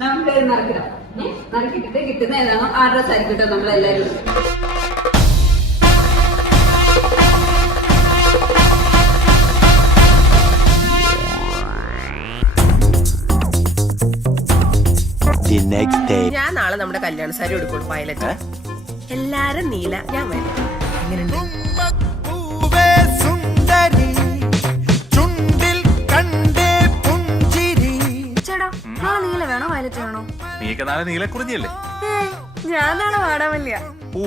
നമുക്ക് നറുക്കിടാം. നറുക്കിട്ടിട്ട് കിട്ടുന്ന ഏതാണോ ആ ഡ്രസ് ആയിരിക്കും കേട്ടോ നമ്മളെല്ലാവരും. ഞാൻ നാളെ നമ്മുടെ കല്യാണ സാരി എടുക്കുള്ളൂ. വയലറ്റ് എല്ലാരും നീല, ഞാൻ വയലറ്റ്. എങ്ങനെയുണ്ട്? ചേട്ടാ നാളെ നീല വേണോ വയലറ്റ് വേണോ? നീയൊക്കെ നാളെ നീലക്കുറിഞ്ഞല്ലേ? ഞാൻ നാളെ വാടാമല്ലിയ. ഓ